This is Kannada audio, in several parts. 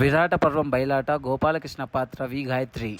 విరాట పర్వం బయలాట గోపాలకృష్ణ పాత్ర వి గాయత్రి.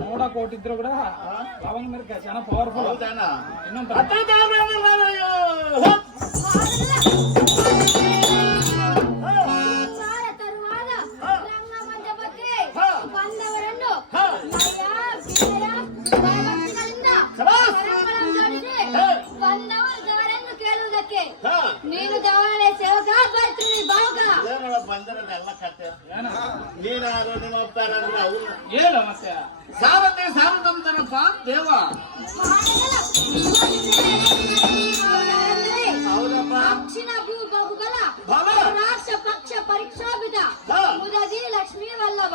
ನೋಡಕ್ ಕೊಟ್ಟಿದ್ರು ಕೂಡ ಲವಂಗ ಮಿರ್ಕ ಚೆನ್ನಾಗಿ ಪವರ್ಫುಲ್ ಇನ್ನೊಂದು ನೀನು ದೇವಾಲಯ ಸೇವಕ ಬಂದರೆಲ್ಲ ಕತೆ ನೀನಾದ್ರು ನಿಮ್ಮ ಒಪ್ಪಾರ ಅಂದ್ರೆ ಅವ್ರು ಏನು ಮತ್ತೆ ಸಾರತೆ ಸಾರದಂತನಪ್ಪ ದೇವ ಹೌದಪ್ಪ ದಕ್ಷಿಣ ಭೂ ಬಹುಬಲ ಬಲ ರಾಕ್ಷ ಪಕ್ಷ ಪರೀಕ್ಷಾಭಿತ ಮುದದಿ ಲಕ್ಷ್ಮೀ ವಲ್ಲಭ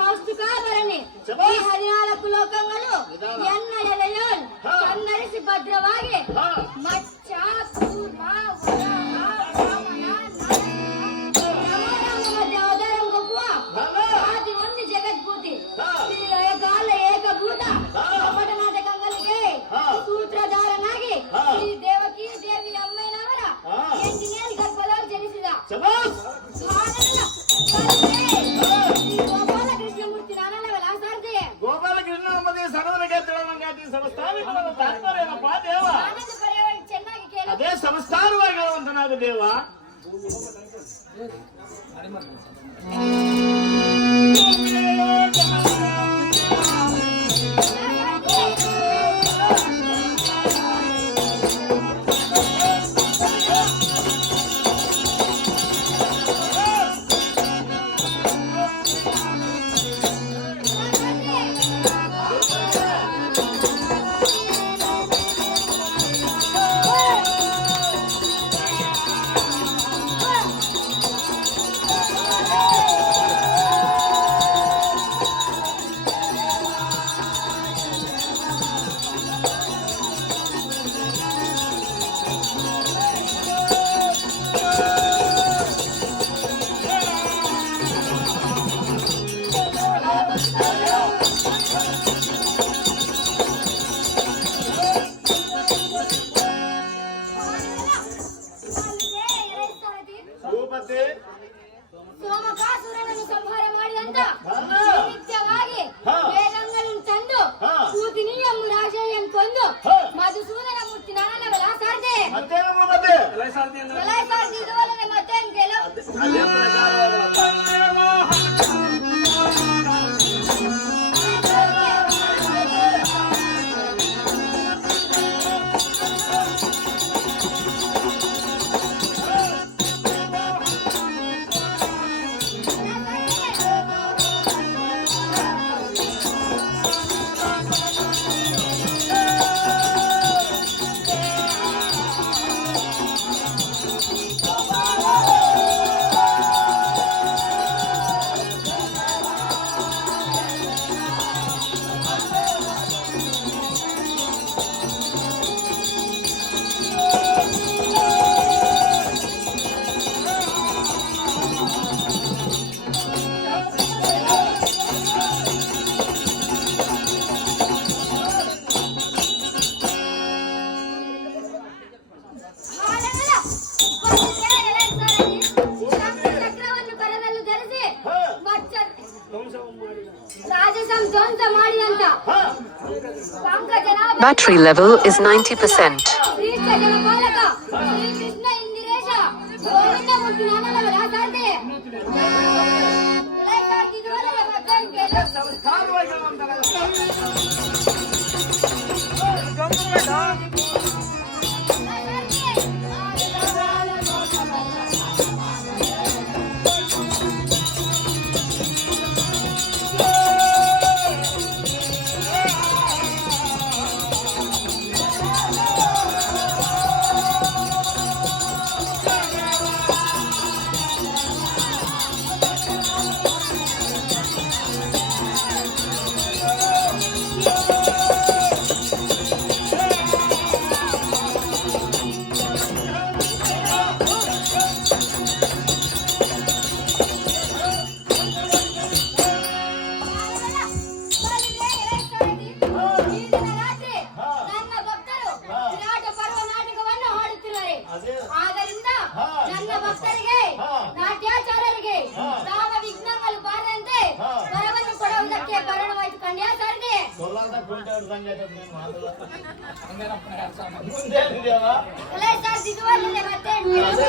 ಕೌಸ್ತುಕಾಭರಣಿ ಈ 14 ಲೋಕಗಳು ಎನ್ನಡೆಲೆಯೋಲ್ ಕನ್ನರಿಸಿ ಭದ್ರವಾಗಿ ಮಚ್ಚ ಕೂರ್ಮ ಆದಿ ಒಂದು ಜಗದ್ಭೂತಿ ಗಾಲ ಏಕಭೂತ ಕಪಟ ನಾಟಕಗಳಿಗೆ ಸೂತ್ರಧಾರನಾಗಿ ಶ್ರೀ ದೇವಕಿ ದೇವಿ ಅಮ್ಮನವರ ಎಂಜಿನಿಯರ್ ಗರ್ಭದಲ್ಲಿ ಜನಿಸಿದ ಗೋಪಾಲಕೃಷ್ಣಮೂರ್ತಿ ನಾನಲ್ಲವಲ್ಲ ಸಾರ್ದೆ ಗೋಪಾಲಕೃಷ್ಣ ಮದುವೆ ಸಡವರಿಗೆ ತಿಳುವಂಗಾತಿ ಸಂಸ್ಥಾನಗಳನ್ನು ತಾತ್ಪರ್ಯನಪ್ಪ ದೇವ ಆನಂದ ಪರ್ಯಾಯ ಚೆನ್ನಾಗಿ ಕೇಳ ಅದೇ ಸಂಸ್ಥಾನವಾಗಿ ಹೇಳುವಂತನಾದ ದೇವ ಸೋಮಕಾಸುರನನ್ನು ಸಂಹಾರ ಮಾಡಿ ಅಂತ ನಿತ್ಯವಾಗಿ ವೇದಗಳನ್ನು ತಂದು ಸೂತಿನಿಯಮ್ಮು ರಾಜೆಯನ್ನು ಕೊಂದು ಮಧುಸೂದನ ಮೂರ್ತಿ ನಾನಲ್ಲವಲ್ಲ ಸಾರ್ದೆ ಸಾರ್ದಿ ಇದುವಲ್ಲದೆ ಮತ್ತೇನು ಕೇಳು Battery level is 90%. ಕಾಲದಾಗ ಕುಂಟ ಹಿಡ್ದಂಗೆ ಆಯ್ತದ ನೀನು ಮಾತಲ್ಲ. ಹಂಗೇನಪ್ಪ ಎರಡು ಸಾಲ ಮುಂದೇನಿದೆಯವ? ಅಲ್ಲ ಸರ್ ಇದು ಅಲ್ಲದೆ ಮತ್ತೇನ್ ಅದೇ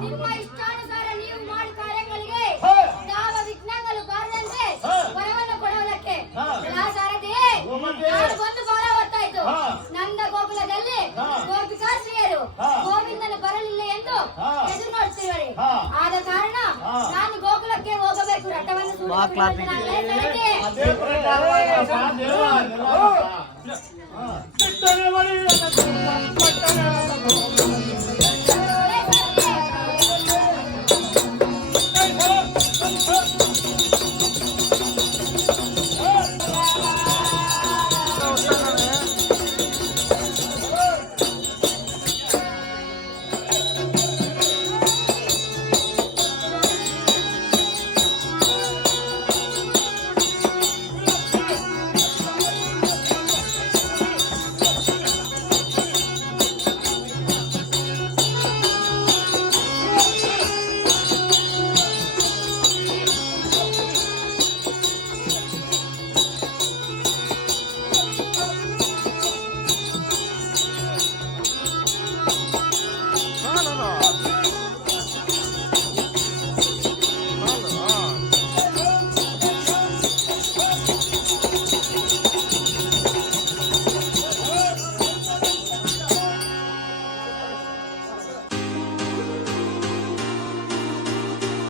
ನಿಮ್ಮ ಇಷ್ಟಾನುಸಾರ ನೀವು ಮಾಡಿ ಕಾರ್ಯಗಳಿಗೆ ಯಾವ ವಿಘ್ನಗಳು ಬಾರದಂತೆ ವರವನ್ನು ಕೊಡುವುದಕ್ಕೆ ಸಾರಥಿ ನಾನು ಬಂದು ಬಹಳ ಹೊತ್ತಾಯ್ತು. ನಂದ ಗೋಕುಲದಲ್ಲಿ ಗೋಪಿಕಾಶ್ರೀಯರು ಗೋವಿಂದನು ಬರಲಿಲ್ಲ ಎಂದು ಎದುರು ನೋಡ್ತಿರುವರೆ. ಆದ ಕಾರಣ ನಾನು ಗೋಕುಲಕ್ಕೆ ಹೋಗಬೇಕು. ರಥವನ್ನು ಅದೇ ಪ್ರಕಾರವಾಗಿ